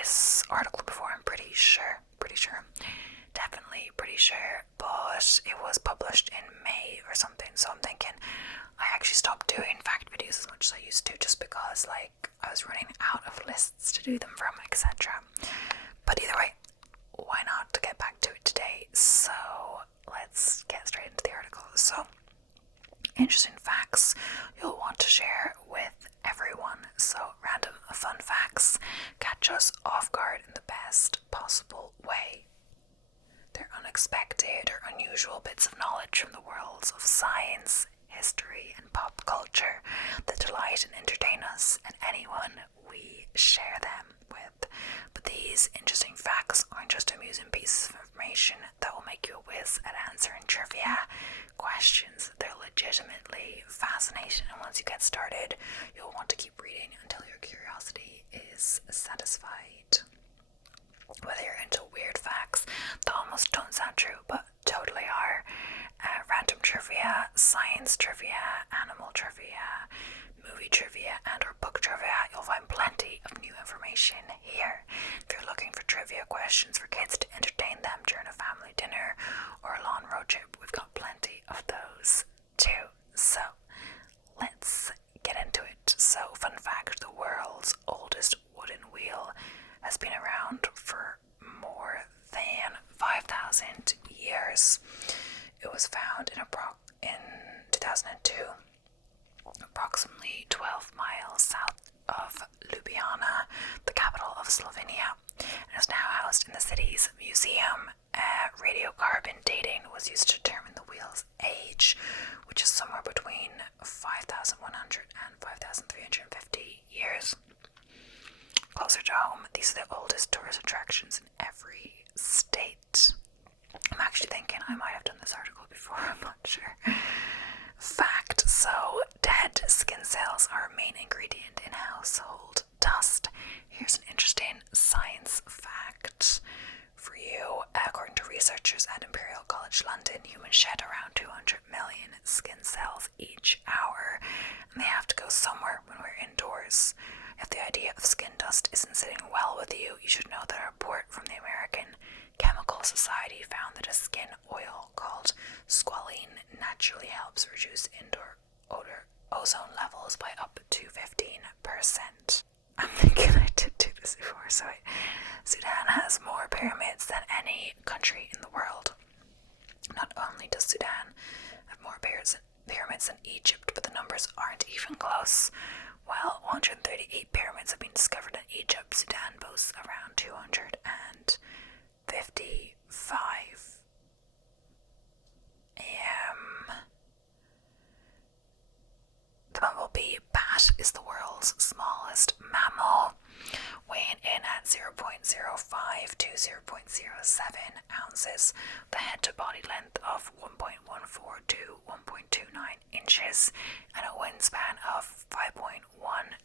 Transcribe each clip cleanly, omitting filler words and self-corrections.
this article before, I'm pretty sure. Definitely pretty sure, but it was published in May or something, so I'm thinking I actually stopped doing fact videos as much as I used to, just because like I was running out of lists to do them from, etc. But either way, why not to get back to it today? So let's get straight into the article. So, interesting facts you'll want to share with everyone. So, random fun facts catch us off guard in the best possible way. They're unexpected or unusual bits of knowledge from the worlds of science, history, and pop culture that delight and entertain us and anyone we share them with. But these interesting facts aren't just amusing pieces of information that will make you a whiz at answering trivia questions. They're legitimately fascinating, and once you get started, you'll want to keep reading until your curiosity is satisfied. Whether you're into weird facts that almost don't sound true but totally are, random trivia, science trivia, animal trivia, movie trivia, and or book trivia, you'll find plenty of new information here. If you're looking for trivia questions for kids to entertain them during a family dinner or a long road trip, we've got plenty of those too. So let's get into it. So, fun fact, the world's oldest wooden wheel has been around for more than 5,000 years. It was found in 2002, approximately 12 miles south of Ljubljana, the capital of Slovenia, and is now housed in the city's museum. Radiocarbon dating was used to determine the wheel's age, which is somewhere between 5,100 and 5,350 years. Closer to home, these are the oldest tourist attractions in every state. I'm actually thinking I might have done this article before, I'm not sure. Fact, so dead skin cells are a main ingredient in household dust. Here's an interesting science fact for you. According to researchers at Imperial College London, humans shed around 200 million skin cells each hour, and they have to go somewhere when we're indoors. If the idea of skin dust isn't sitting well with you, you should know that a report from the American Chemical Society found that a skin oil called squalene naturally helps reduce indoor ozone levels by up to 15%. I'm thinking I did do this before. So Sudan has more pyramids than any country in the world. Not only does Sudan have more pyramids than Egypt, but the numbers aren't even close. While 138 pyramids have been discovered in Egypt, Sudan boasts around 255. The bumblebee bat is the world's smallest mammal, weighing in at 0.05 to 0.07 ounces, the head-to-body length of 1.14 to 1.29 inches, and a wingspan of 5.1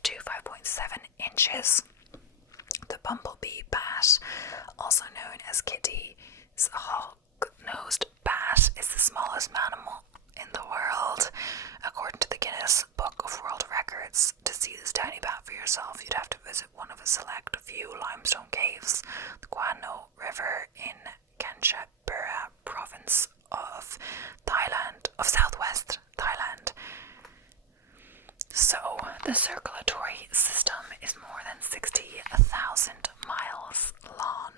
to 5.7 inches. The bumblebee bat, also known as Kitty's hawk-nosed bat, is the smallest mammal in the world. According to the Guinness Book of World Records, to see this tiny bat for yourself, you'd have to visit one of a select few limestone caves, the Guano River in Kanchanaburi province of southwest Thailand. So, the circulatory system is more than 60,000 miles long.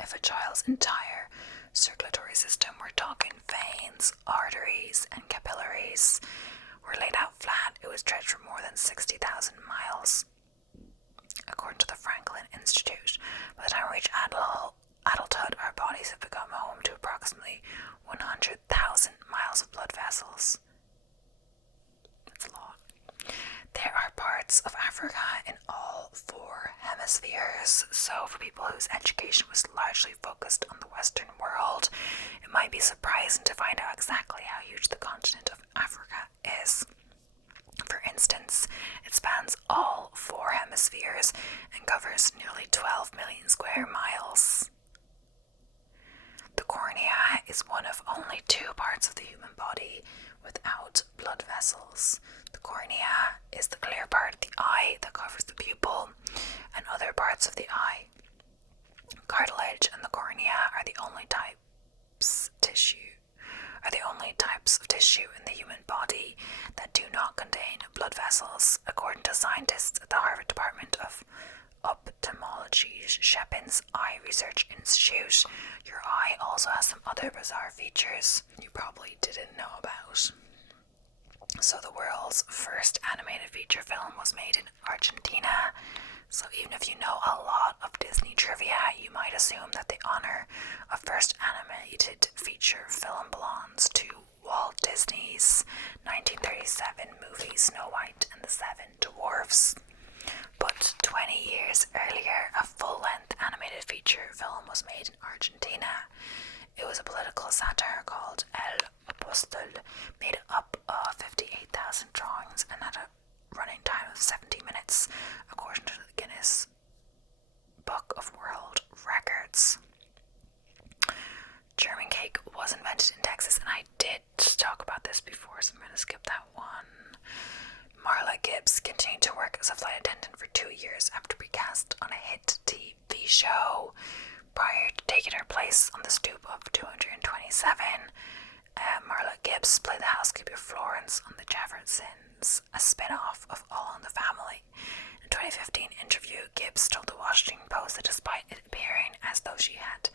If a child's entire circulatory system, we're talking veins, arteries, and capillaries, were laid out flat, it would stretch for more than 60,000 miles. According to the Franklin Institute, by the time we reach adulthood, our bodies have become home to approximately 100,000 miles of blood vessels. That's a lot. There are parts of Africa in all four hemispheres, so for people whose education was largely focused on the Western world, it might be surprising to find out exactly how huge the continent of Africa is. For instance, it spans all four hemispheres and covers nearly 12 million square miles. The cornea is one of only two parts of the human body without blood vessels. The cornea is the clear part of the eye that covers the pupil, and other parts types of tissue in the human body that do not contain blood vessels, according to scientists at the Harvard Department of Ophthalmology, Shepin's Eye Research Institute. Your eye also has some other bizarre features you probably didn't know about. So the world's first animated feature film was made in Argentina. So even if you know a lot of Disney trivia, you might assume that the honor of first animated feature film belongs to Walt Disney's 1937 movie Snow White and the Seven Dwarfs. But 20 years earlier, a full-length animated feature film was made in Argentina. It was a political satire called El Apóstol, made up of 58,000 drawings and had a running time of 70 minutes, according to the Guinness Book of World Records. German cake was invented in Texas, and I did talk about this before, so I'm going to skip that one. Marla Gibbs continued to work as a flight attendant for 2 years after being cast on a hit TV show. Prior to taking her place on the stoop of 227, Marla Gibbs played the housekeeper Florence on The Jeffersons, a spin-off of All in the Family. In a 2015 interview, Gibbs told the Washington Post that despite it appearing as though she had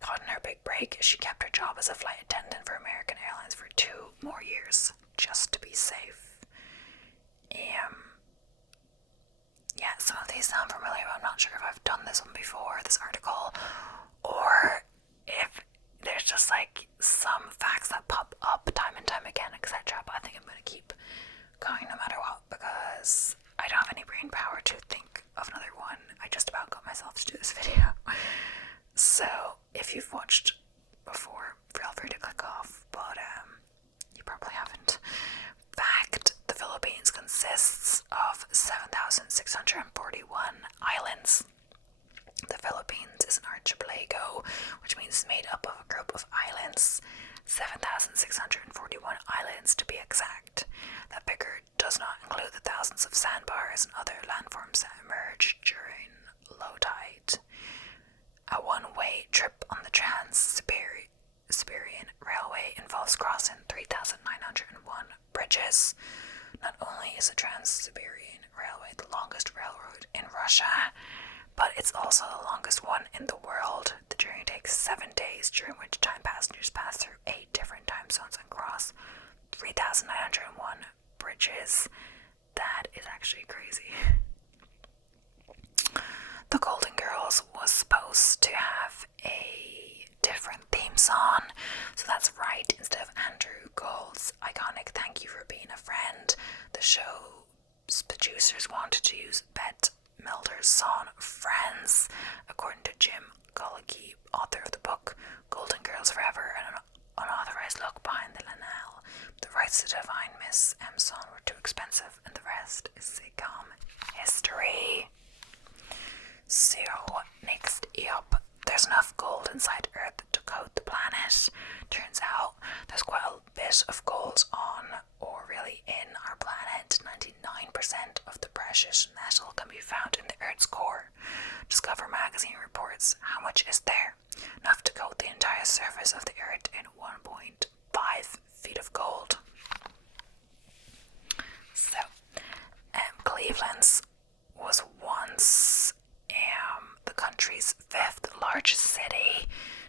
gotten her big break, she kept her job as a flight attendant for American Airlines for 2 more years, just to be safe. Yeah, some of these sound familiar, but I'm not sure if I've done this one before, this article, or if there's just like some facts that pop up time and time again, etc. But I think I'm going to keep going no matter what, because I don't have any brain power to think of another one. I just about got myself to do this video. So if you've watched before, feel free to click off, but you probably haven't. Fact: the Philippines consists of 7,641 islands. The Philippines is an archipelago, which means it's made up of a group of islands. 7,641 islands to be exact. That figure does not include the thousands of sandbars and other landforms that emerge during low tide. A one-way trip on the Trans-Siberian Railway involves crossing 3,901 bridges. Not only is the Trans-Siberian Railway the longest railroad in Russia, but it's also the longest one in the world. The journey takes 7 days, during which time passengers pass through 8 different time zones and cross 3,901 bridges. That is actually crazy. The Golden Girls was supposed to have a different theme song, so that's right. Instead of Andrew Gould's iconic "Thank You for Being a Friend," the show's producers wanted to use Bette Midler's song "Friends." According to Jim Golicky, author of the book Golden Girls Forever, an unauthorized look behind the Lanelle, the rights to Divine Miss M song were too expensive, and the rest is sitcom history. So, next up, there's enough gold inside Earth to coat the planet. Turns out there's quite a bit of gold on, or really in, our planet. 99% of the precious metal can be found in the Earth's core. Discover magazine reports how much is there. Enough to coat the entire surface of the Earth in 1.5 feet of gold. So, Cleveland's was once the country's 5th largest city.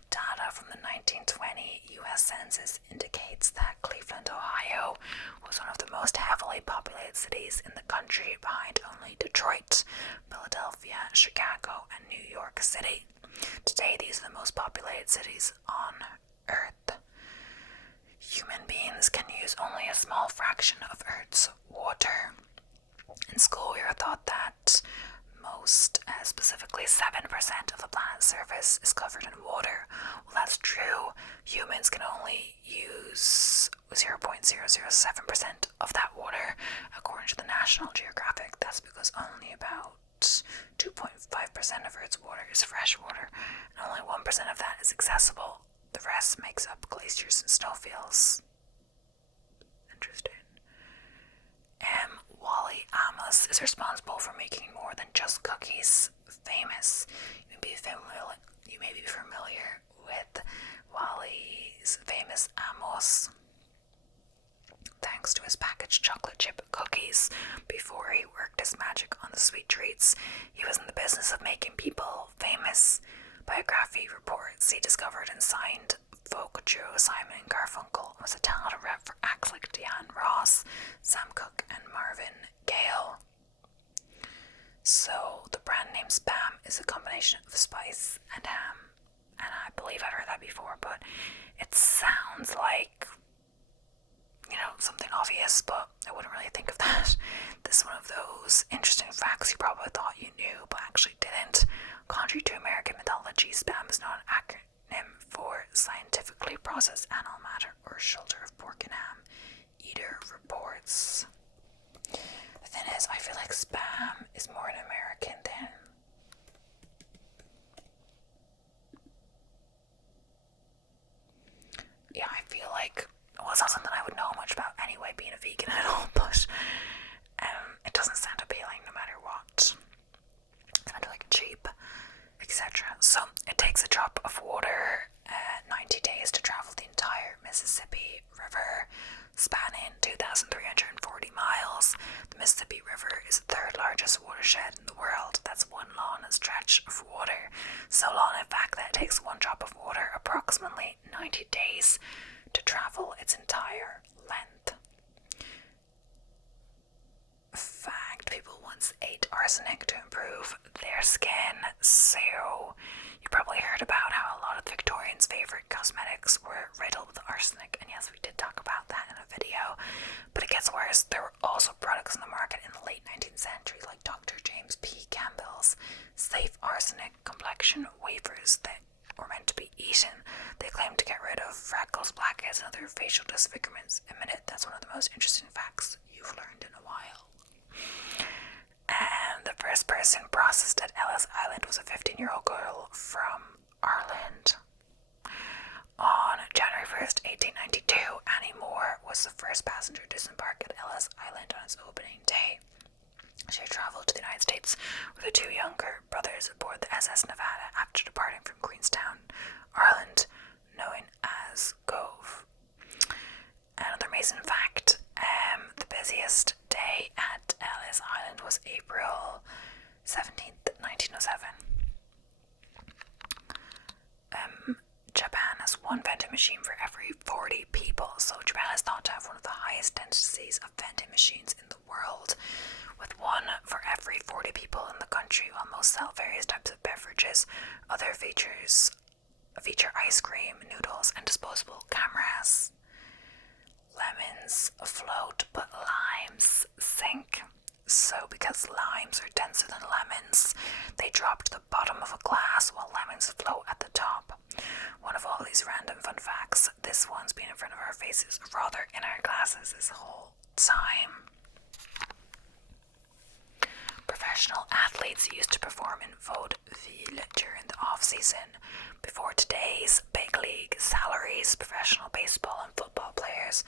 Data from the 1920 U.S. Census indicates that Cleveland, Ohio, was one of the most heavily populated cities in the country, behind only Detroit, Philadelphia, Chicago, and New York City. Today, these are the most populated cities on Earth. Human beings can use only a small fraction of Earth's water. In school, we were taught that specifically 7% of the planet's surface is covered in water. Well, that's true. Humans can only use 0.007% of that water, according to the National Geographic. That's because only about 2.5% of Earth's water is fresh water, and only 1% of that is accessible. The rest makes up glaciers and snowfields. Interesting. Wally Amos is responsible for making more than just cookies famous. You may be familiar with Wally's famous Amos thanks to his packaged chocolate chip cookies. Before he worked his magic on the sweet treats, he was in the business of making people famous. Biography reports he discovered and signed folk duo Simon and Garfunkel, was a talented rep for acts like Diane Ross, Sam Cooke, and Marvin Gaye. So the brand name Spam is a combination of spice and ham, and I believe I've heard that before, but it sounds like, something obvious, but I wouldn't really think of that. This is one of those interesting facts you probably thought you knew, but actually didn't. Contrary to American mythology, Spam is not an acronym for scientifically processed animal matter or shoulder of pork and ham. Eater reports. The thing is, I feel like Spam is more an American than I feel like it's not something I would know much about anyway, being a vegan at all, but it doesn't sound appealing no matter what. It's meant to like cheap, etc. So it takes a drop of water 90 days to travel the entire Mississippi River, spanning 2,340 miles. The Mississippi River is the third largest watershed in the world. That's one long stretch of water. So long, in fact, that it takes one drop of water approximately 90 days to travel its entire length. Fact, people once ate arsenic to improve their skin, so you probably heard about how a lot of Victorians' favourite cosmetics were riddled with arsenic, and yes, we did talk about that in a video, but it gets worse. There were also products in the market in the late 19th century like Dr. James P. Campbell's safe arsenic complexion wafers that were meant to be eaten. They claimed to get rid of freckles, blackheads, and other facial disfigurements. Admit it, that's one of the most interesting facts you've learned in a while. And the first person processed at Ellis Island was a 15-year-old girl from Ireland. On January 1st, 1892, Annie Moore was the first passenger to disembark at Ellis Island on its opening day. She had travelled to the United States with her two younger brothers aboard the SS Nevada after departing from Queenstown, Ireland, known as Cove. Another amazing fact, the busiest day at Ellis Island was April 17th, 1907. Japan has one vending machine for every 40 people, so Japan is thought to have one of the highest densities of vending machines in the world, with one for every 40 people in the country. While most sell various types of beverages, other feature ice cream, noodles, and disposable cameras. Lemons float, but limes sink. So because limes are denser than lemons, they drop to the bottom of a glass while lemons float at the top. One of all these random fun facts, this one's been in front of our faces, rather in our glasses this whole time. Professional athletes used to perform in vaudeville during the off-season. Before today's big league salaries, professional baseball and football players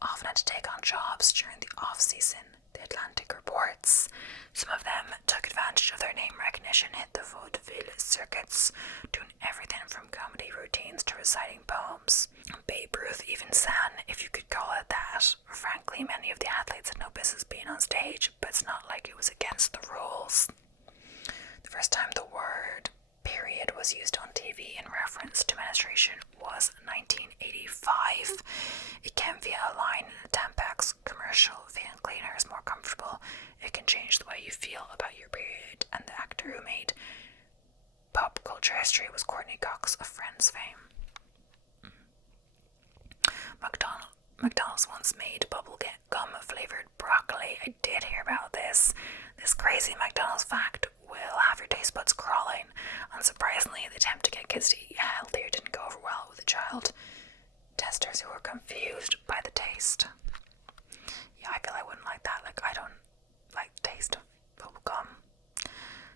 often had to take on jobs during the off-season. The Atlantic reports. Some of them took advantage of their name recognition, hit the vaudeville circuits, doing everything from comedy routines to reciting poems. Babe Ruth even sang, if you could call it that. Frankly, many of the athletes had no business being on stage, but it's not like it was against the rules. The first time the word period was used on TV in reference to menstruation was 1985. It came via a line in a Tampax commercial. Feeling cleaner is more comfortable. It can change the way you feel about your period. And the actor who made pop culture history was Courtney Cox of Friends fame. McDonald's once made bubble gum flavored broccoli. I did hear about this. This crazy McDonald's fact will have your taste buds crawling. Unsurprisingly, the attempt to get kids to eat healthier didn't go over well with the child testers who were confused by the taste. Yeah, I feel I wouldn't like that. I don't like the taste of bubble gum.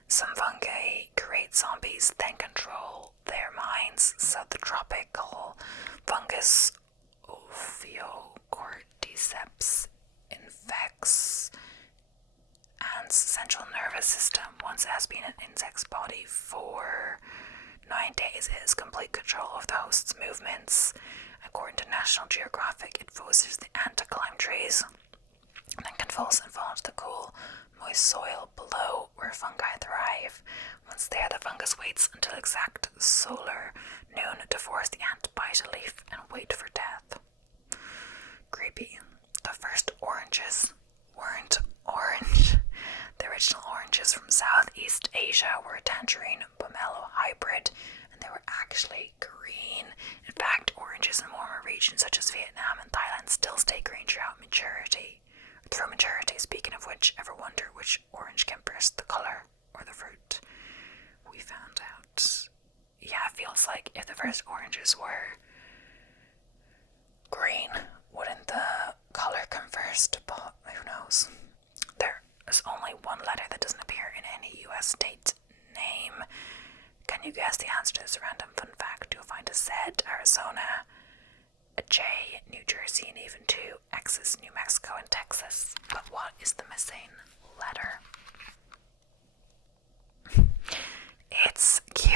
Some fungi create zombies, then control their minds. So the tropical fungus Ophiocordyceps infects ants' central nervous system. Once it has been in an insect's body for 9 days it has complete control of the host's movements. According to National Geographic, it forces the ant to climb trees and then convulse and fall into the cool, moist soil below where fungi thrive. Once there, the fungus waits until exact solar noon to force the ant to bite a leaf and wait for death. Creepy. The first oranges weren't orange. The original oranges from Southeast Asia were a tangerine pomelo hybrid, and they were actually green. In fact, oranges in warmer regions such as Vietnam and Thailand still stay green through maturity. Speaking of which, ever wonder which orange came first, the colour or the fruit? We found out. Yeah, it feels like if the first oranges were green, wouldn't the colour come first? But who knows? There is only one letter that doesn't appear in any US state name. Can you guess the answer to this random fun fact? You'll find a Z, Arizona, a J, New Jersey, and even 2 X's, New Mexico and Texas. But what is the missing letter? It's Q.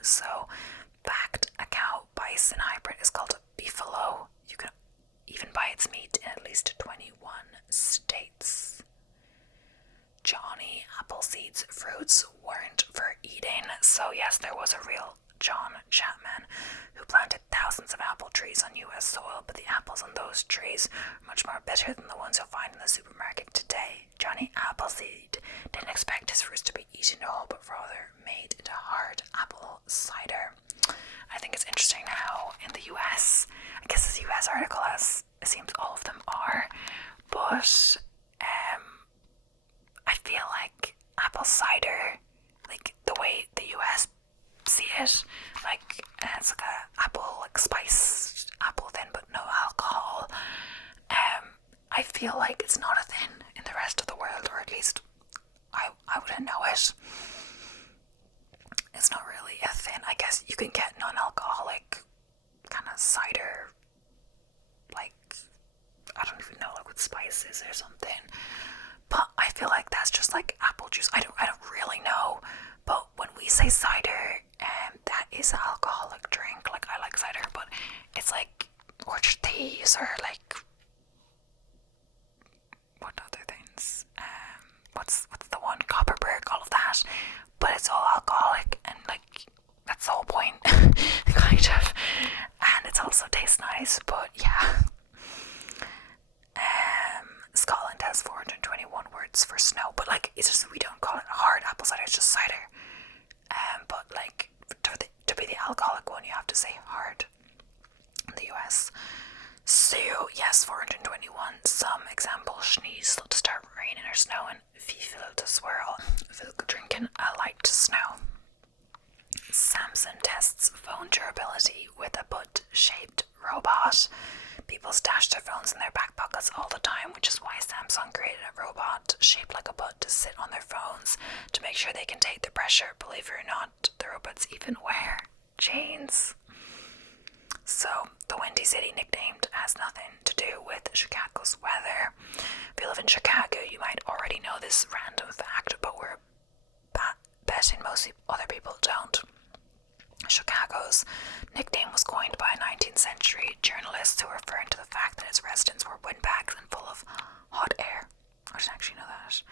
So, fact, a cow bison hybrid is called a beefalo. You can even buy its meat in at least 21 states. Johnny Appleseed's fruits weren't for eating. So yes, there was a real John Chapman who planted thousands of apple trees on US soil, but the apples on those trees are much more bitter than the ones you'll find in the supermarket today. Johnny Appleseed didn't expect his fruits to be eaten whole, but rather made into hard apple cider. I think it's interesting how in the US, I guess this US article has, it seems all of them are, but I feel like apple cider, like the way the US see it, like it's like a apple, like spiced apple thing, but no alcohol. I feel like it's not a thing in the rest of the world, or at least I wouldn't know it. It's not really a thing. I guess you can get non-alcoholic kind of cider, like I don't even know, like with spices or something. But I feel like that's just like apple juice. I don't really know. But when we say cider, that is an alcoholic drink. Like I like cider, but it's like orchard teas or like what other things? What's the one? Copperberg, all of that. But it's all alcoholic, and like that's the whole point, kind of. And it also tastes nice. But yeah. Scotland has 421 words for snow, but like it's just we don't call it hard apple cider, it's just cider. But like to be the alcoholic one, you have to say hard in the US. So yes, 421. Some examples: sneeze to start raining or snowing, feel to swirl, drinking a light snow. Samsung tests phone durability with a butt-shaped robot. People stash their phones in their back pockets all the time, which is why Samsung created a robot shaped like a butt to sit on their phones to make sure they can take the pressure. Believe it or not, the robots even wear chains. So, the Windy City nicknamed has nothing to do with Chicago's weather. If you live in Chicago, you might already know this random fact, but we're betting most other people don't. Chicago's nickname was coined by 19th century journalists who were referring to the fact that its residents were windbags and full of hot air. I didn't actually know that.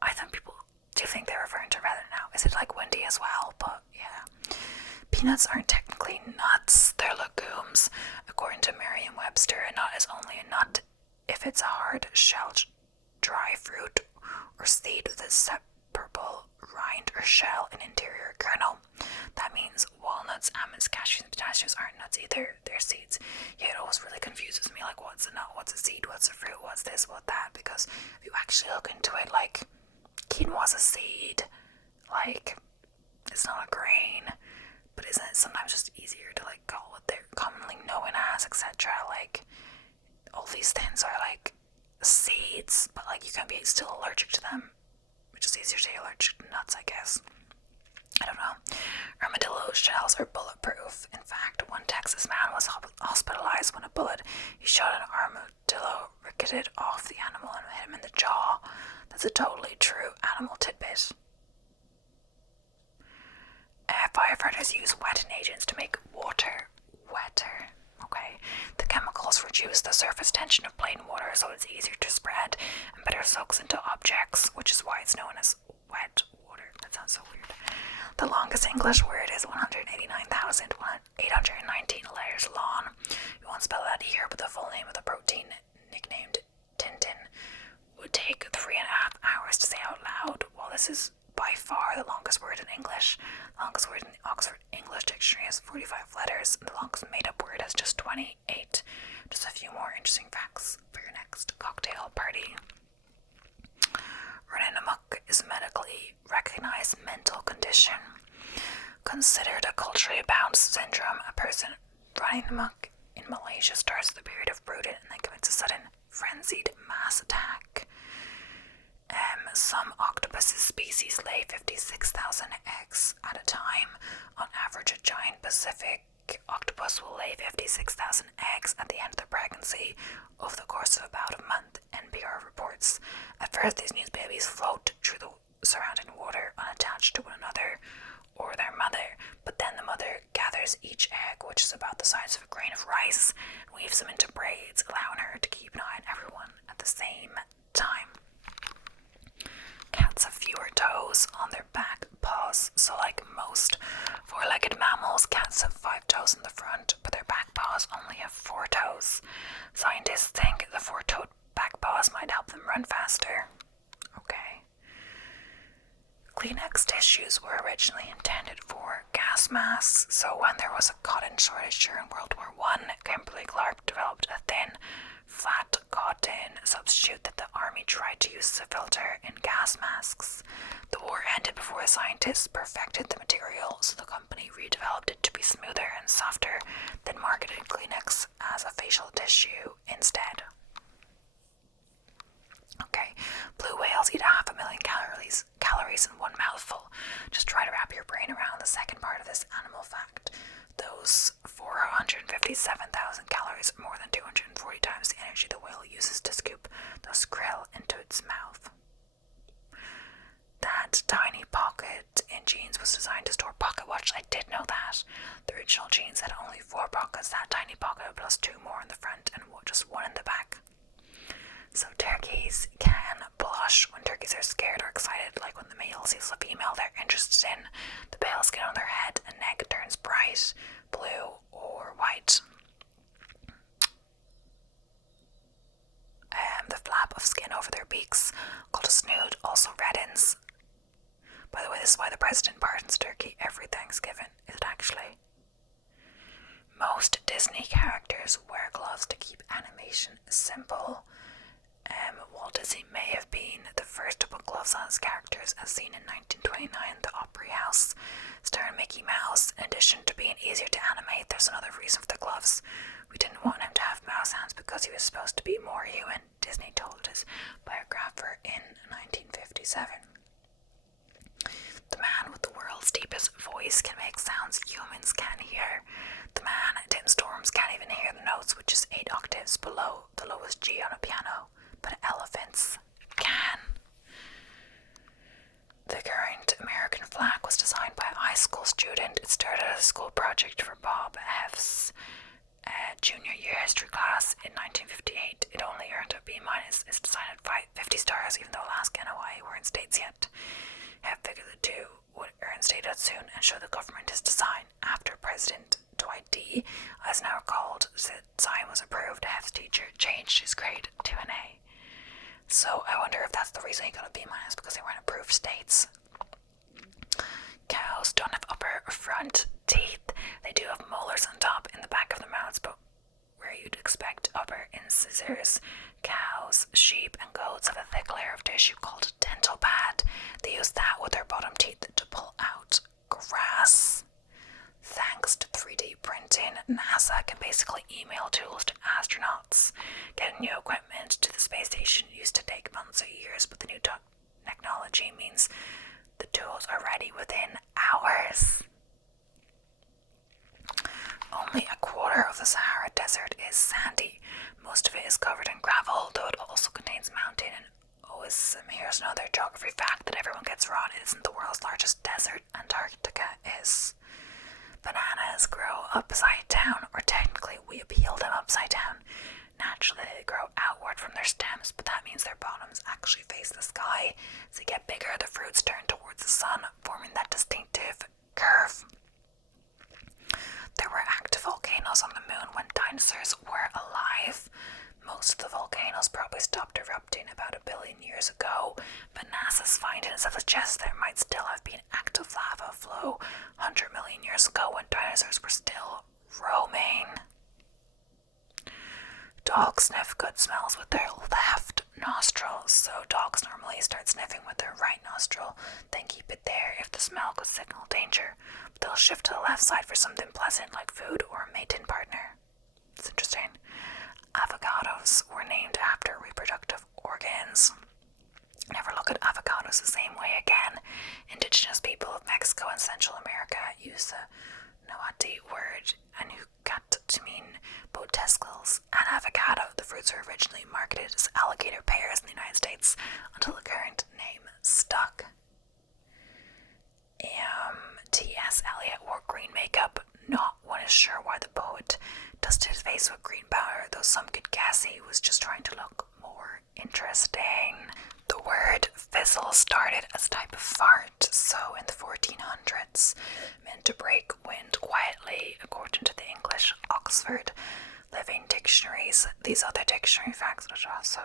I thought people do think they're referring to weather now. Is it like windy as well? But yeah. Peanuts aren't technically nuts, they're legumes. According to Merriam-Webster, a nut is only a nut if it's a hard-shelled dry fruit or seed with a separable rind or shell and interior kernel. That means walnuts, almonds, cashews, and pistachios aren't nuts either, they're seeds. Yeah, it always really confuses me, like what's a nut, what's a seed, what's a fruit, what's this, what that, because if you actually look into it, like quinoa's a seed, like it's not a grain, but isn't it sometimes just easier to like call what they're commonly known as, etc. Like all these things are like seeds, but like you can be still allergic to them, which is easier to be allergic to nuts, I guess. I don't know. Armadillo shells are bulletproof. In fact, one Texas man was hospitalized when a bullet he shot an armadillo ricketed off the animal and hit him in the jaw. That's a totally true animal tidbit. Firefighters use wetting agents to make water wetter. Okay, the chemicals reduce the surface tension of plain water so it's easier to spread and better soaks into objects, which is why it's known as wet water. That sounds so weird. The longest English word is 189,819 letters long. You won't spell that here, but the full name of the protein, nicknamed Tintin, would take 3.5 hours to say out loud. While this is by far the longest word in English, the longest word in the Oxford English Dictionary has 45 letters, and the longest made-up word has just 28. Just a few more interesting facts for your next cocktail party. Running amok is a medically recognized mental condition. Considered a culturally bound syndrome, a person running amok in Malaysia starts with a period of brooding and then commits a sudden frenzied mass attack. Some octopus species lay 56,000 eggs at a time. On average, a giant Pacific octopus will lay 56,000 eggs at the end of their pregnancy over the course of about a month, NPR reports. At first, these new babies float through the surrounding water unattached to one another or their mother, but then the mother gathers each egg, which is about the size of a grain of rice, and weaves them into braids, allowing her to keep an eye on everyone at the same time. Cats have fewer toes on their back paws, so like most four-legged mammals, cats have 5 toes in the front, but their back paws only have 4 toes. Scientists think the 4-toed back paws might help them run faster. Okay. Kleenex tissues were originally intended for gas masks, so when there was a cotton shortage during World War I, Kimberly-Clark developed a thin, flat cotton substitute that the army tried to use as a filter in gas masks. The war ended before scientists perfected the material, so the company redeveloped it to be smoother and softer, then marketed Kleenex as a facial tissue instead. Okay, blue whales eat 500,000 calories in one mouthful. Just try to wrap your brain around the second part of this animal fact. Those 457,000 calories are more than 240 times the energy the whale uses to scoop those krill into its mouth. That tiny pocket in jeans was designed to store pocket watch. I did know that. The original jeans had only 4 pockets. That tiny pocket plus 2 more in the front and just 1 in the back. So turkeys can blush when turkeys are scared or excited, like when the male sees a female they're interested in. The pale skin on their head and neck turns bright blue or white. The flap of skin over their beaks, called a snood, also reddens. By the way, this is why the president pardons turkey every Thanksgiving, is it actually? Most Disney characters wear gloves to keep animation simple. Walt Disney may have been the first to put gloves on his characters, as seen in 1929, The Opry House, starring Mickey Mouse. In addition to being easier to animate, there's another reason for the gloves. We didn't want him to have mouse hands because he was supposed to be more human, Disney told his biographer in 1957. The man with the world's deepest voice can make sounds humans can't hear. The man, Tim Storms, can't even hear the notes, which is 8 octaves below the lowest G on a piano, but elephants can. The current American flag was designed by a high school student. It started as a school project for Bob Heff's junior year history class in 1958. It only earned a B-. It's designed at 50 stars, even though Alaska and Hawaii weren't states yet. Heff figured the two would earn statehood soon and show the government his design. After President Dwight D. Eisenhower called, the design was approved, Heff's teacher changed his grade to an A. So I wonder if that's the reason he got a B-, because they weren't approved states. Cows don't have upper or front teeth. They do have molars on top in the back of their mouths, but where you'd expect upper incisors. Cows, sheep, and goats have a thick layer of tissue called a dental pad. They use that with their bottom teeth to pull out grass. Thanks to 3D printing, NASA can basically email tools to astronauts. Getting new equipment to the space station used to take months or years, but the new technology discovery fact that everyone gets wrong: it isn't the world's largest desert. Antarctica is. Bananas grow upside down, or technically we peel them upside down. Naturally, they grow outward from their stems, but that means their bottoms actually face the sky. As they get bigger, the fruits turn towards the sun, forming that distinctive curve. There were active volcanoes on the moon when dinosaurs were alive. Most of the volcanoes probably stopped erupting about 1 billion years ago, but NASA's findings suggest there might still have been active lava flow 100 million years ago when dinosaurs were still roaming. Dogs sniff good smells with their left nostril, so dogs normally start sniffing with their right nostril, then keep it there if the smell could signal danger. But they'll shift to the left side for something pleasant like food or a mating partner. It's interesting. Avocados were named after reproductive organs. Never look at avocados the same way again. Indigenous people of Mexico and Central America use the Nahuatl word anucat to mean both testicles and avocado. The fruits were originally marketed as alligator pears in the United States until the current name stuck. T.S. Eliot wore green makeup. Not one is sure why the poet dusted his face with green powder, though some could guess he was just trying to look more interesting. The word fizzle started as a type of fart, so in the 1400s, meant to break wind quietly, according to the English Oxford Living Dictionaries. These other dictionary facts are also: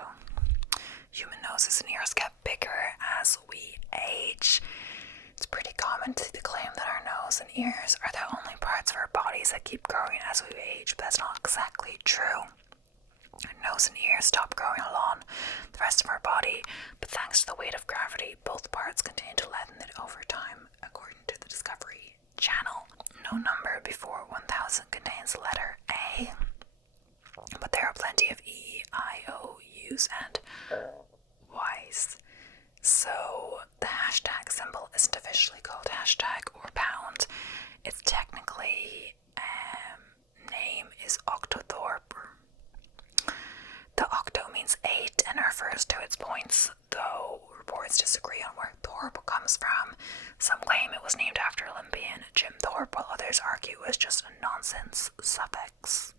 human noses and ears get bigger as we age. It's pretty common to claim that our nose and ears are the only parts of our bodies that keep growing as we age, but that's not exactly true. Our nose and ears stop growing along the rest of our body, but thanks to the weight of gravity, both parts continue to lengthen it over time, according to the Discovery Channel. No number before 1000 contains the letter A, but there are plenty of E, I, O, U's, and Y's. So the hashtag symbol isn't officially called hashtag or pound. Its technically name is Octothorpe. The octo means 8 and refers to its points, though reports disagree on where Thorpe comes from. Some claim it was named after Olympian Jim Thorpe, while others argue it was just a nonsense suffix.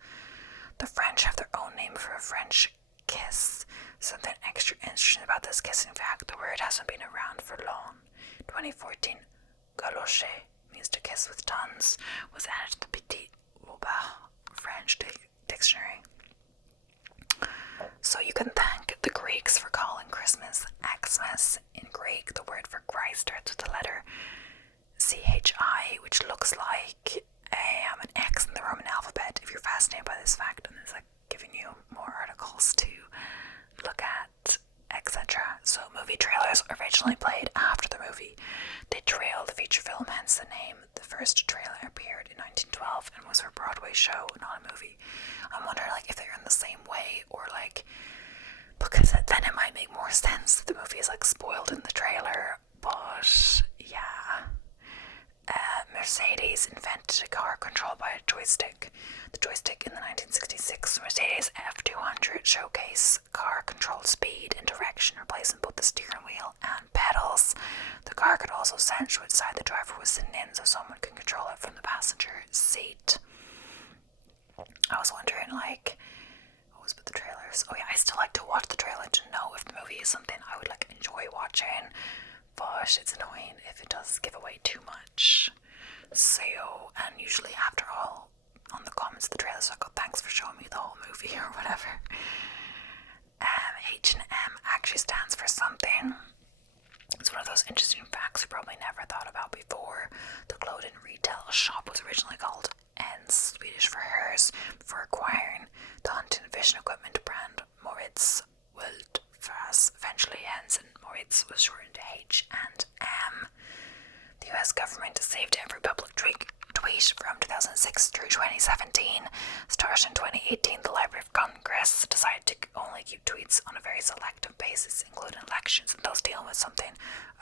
The French have their own name for a French kiss. Something extra interesting about this kissing fact: the word hasn't been around for long. In 2014, galocher means to kiss with tongues, was added to the Petit Robert French dictionary. So you can thank the Greeks for calling Christmas Xmas. In Greek, the word for Christ starts with the letter CHI, which looks like an X in the Roman alphabet. If you're fascinated by this fact, and it's like giving you more articles to look at, etc. So movie trailers originally played after the movie. They trailed the feature film, hence the name. The first trailer appeared in 1912 and was for a Broadway show, not a movie. I'm wondering if they're in the same way, or because then it might make more sense that the movie is spoiled in the trailer. But yeah. Mercedes invented a car controlled by a joystick. The joystick in the 1966 Mercedes F200 showcase car controlled speed and direction, replacing both the steering wheel and pedals. The car could also sense which side the driver was sitting in, so someone can control it from the passenger seat. I was wondering, what was with the trailers? Oh yeah, I still like to watch the trailer to know if the movie is something I would enjoy watching, but it's annoying if it does give away too much. So, and usually after all, on the comments of the trailers, I go, thanks for showing me the whole movie or whatever. H&M actually stands for something. It's one of those interesting facts you probably never thought about before. The clothing retail shop was originally called Ens, Swedish for hers, before acquiring the hunting and fishing equipment brand Moritz Wildfras. Eventually, Ens and Moritz was shortened to H&M. The US government saved every public tweet from 2006 through 2017. Starting in 2018, the Library of Congress decided to only keep tweets on a very selective basis, including elections and those dealing with something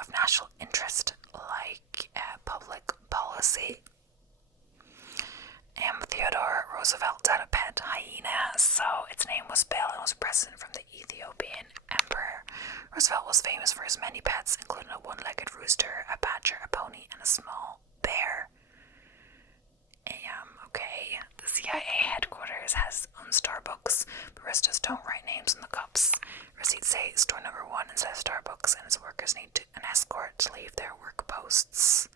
of national interest, like public policy. Theodore Roosevelt had a pet hyena, so its name was Bill and was president from the Ethiopian Emperor. Roosevelt was famous for his many pets, including a one-legged rooster, a badger, a pony, and a small bear. Okay. The CIA headquarters has on Starbucks. Baristas don't write names on the cups. Receipts say store number 1 instead of Starbucks, and its workers need an escort to leave their work posts.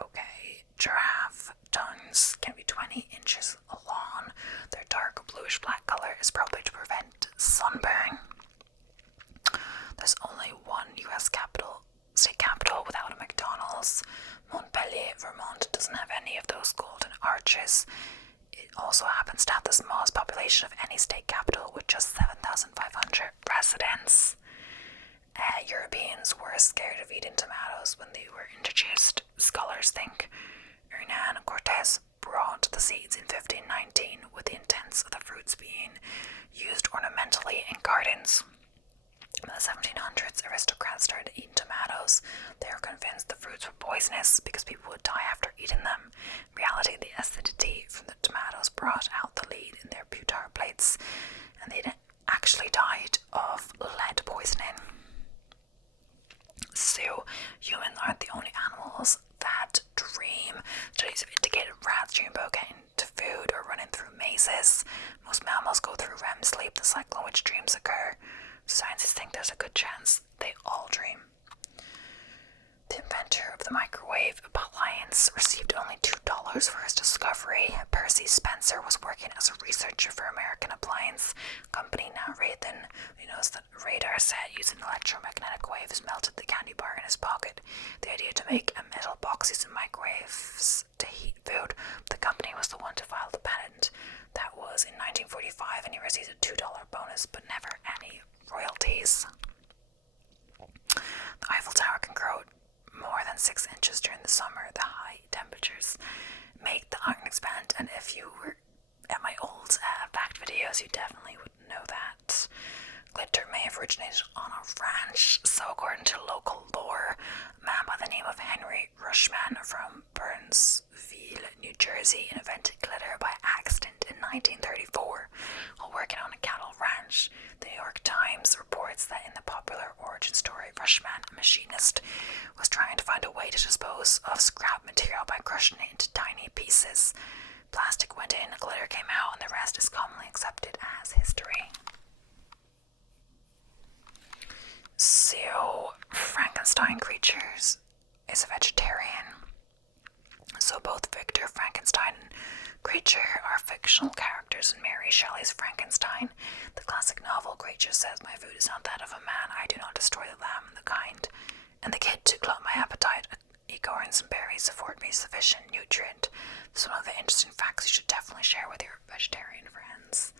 Okay. Giraffe tongues can be 20 inches long. Their dark bluish-black color is probably to prevent sunburn. There's only one U.S. state capital without a McDonald's. Montpellier, Vermont doesn't have any of those golden arches. It also happens to have the smallest population of any state capital with just 7,500 residents. Europeans were scared of eating tomatoes when they were introduced. Scholars think Hernan Cortes brought the seeds in 1519 with the intent of the fruits being used ornamentally in gardens. In the 1700s, aristocrats started eating tomatoes. They were convinced the fruits were poisonous because people would die after eating them. In reality, the acidity from the tomatoes brought out the lead in their pewter plates, and they actually died of lead poisoning. So, humans aren't the only animals that dream. Studies have indicated rats dream about getting to food or running through mazes. Most mammals go through REM sleep, the cycle in which dreams occur. Scientists think there's a good chance they all dream. The inventor of the microwave appliance received only $2 for his discovery. Percy Spencer was working as a researcher for American Appliance Company, now Raytheon. He knows that a radar set using electromagnetic waves melted the candy bar in his pocket. The idea to make a metal box using microwaves to heat food, the company was the one to file the patent. That was in 1945, and he received a $2 bonus, but never any royalties. The Eiffel Tower can grow more than 6 inches during the summer. The high temperatures make the iron expand, and if you were at my old fact videos, you definitely would know that. Glitter may have originated on a ranch, so according to local lore, a man by the name of Henry Rushman from Burnsville, New Jersey, invented glitter by accident in 1934 while working on a cattle ranch. The New York Times reports that in the popular origin story, Rushman, a machinist, was trying to find a way to dispose of scrap material by crushing it into tiny pieces. Plastic went in, glitter came out, and the rest is commonly accepted as history. So, Frankenstein creatures is a vegetarian. So both Victor Frankenstein and Creature are fictional characters in Mary Shelley's Frankenstein. The classic novel, Creature says, "My food is not that of a man. I do not destroy the lamb and the kind. And the kid to glut my appetite. Acorns and berries afford me sufficient nutrient." Some of the interesting facts you should definitely share with your vegetarian friends.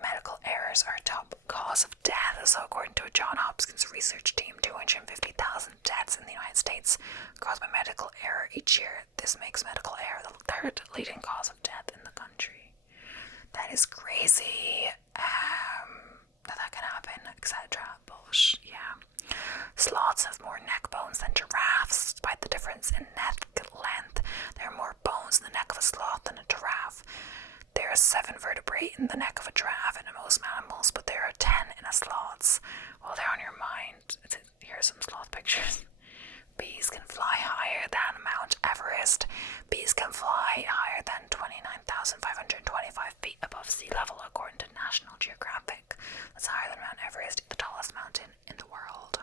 Medical errors are a top cause of death. So according to a Johns Hopkins research team, 250,000 deaths in the United States caused by medical error each year. This makes medical error the third leading cause of death in the country. That is crazy. That can happen, etc. But yeah. Sloths have more neck bones than giraffes. Despite the difference in neck length, there are more bones in the neck of a sloth than a giraffe. There are 7 vertebrae in the neck of a giraffe and in most mammals, but there are 10 in a sloth's. While they're on your mind, here are some sloth pictures. Bees can fly higher than Mount Everest. Bees can fly higher than 29,525 feet above sea level, according to National Geographic. That's higher than Mount Everest, the tallest mountain in the world.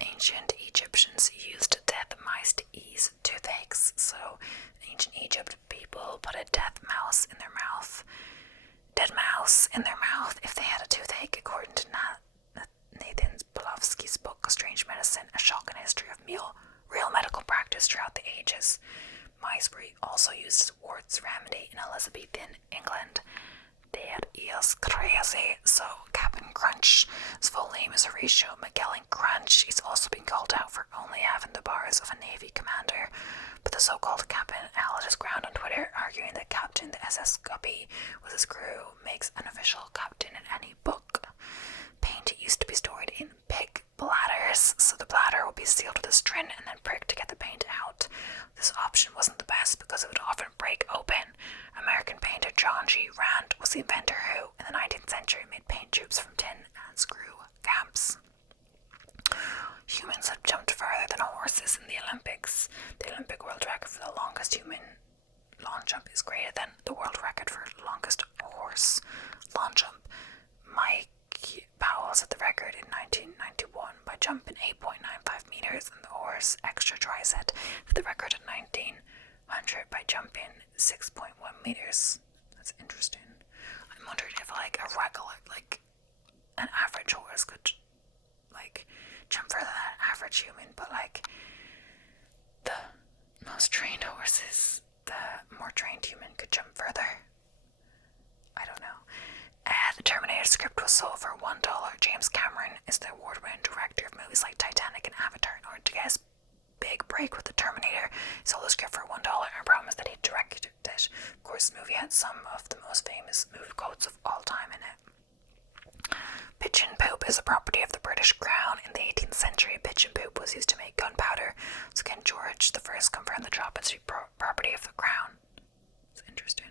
Ancient Egyptians used dead mice to ease toothaches. So, in ancient Egypt, people put a dead mouse in their mouth if they had a toothache, according to Nathan Polovsky's book, A Strange Medicine, A Shocking History of Real Medical Practice Throughout the Ages. Mice were also used as warts remedy in Elizabethan England. That is crazy. So, Captain Crunch, his full name is Horatio Magellan Crunch. He's also been called out for only having the bars of a Navy commander, but the so-called captain held his ground on Twitter, arguing that Captain the SS Guppy with his crew makes an official captain in any book. Paint used to be stored in pig bladders, so the bladder would be sealed with a string and then pricked to get the paint out. This option wasn't the best because it would often break open. American painter John G. Rand was the inventor who, in the 19th century, made paint tubes from tin and jump in 8.95 meters, and the horse extra dry set for the record at 1900 by jumping 6.1 meters. That's interesting. I'm wondering if like a regular, like an average horse could like jump further than an average human, but like the most trained horses, the more trained human could jump further. I don't know. The Terminator script was sold for $1. James Cameron is the award-winning director of movies like Titanic and Avatar. In order to get his big break with the Terminator, he sold the script for $1 and promised that he'd direct it. Of course, the movie had some of the most famous movie quotes of all time in it. Pigeon poop is a property of the British Crown. In the 18th century, pigeon poop was used to make gunpowder. So King George I confirmed the drop as property of the Crown. It's interesting.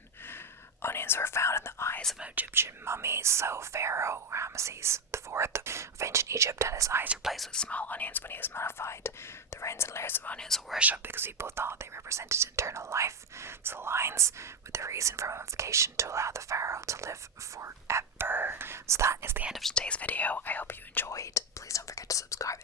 Onions were found in the eyes of an Egyptian mummy, so Pharaoh Ramesses IV of ancient Egypt had his eyes replaced with small onions when he was mummified. The rings and layers of onions were worshipped because people thought they represented eternal life. This aligns with the reason for mummification, to allow the pharaoh to live forever. So that is the end of today's video. I hope you enjoyed. Please don't forget to subscribe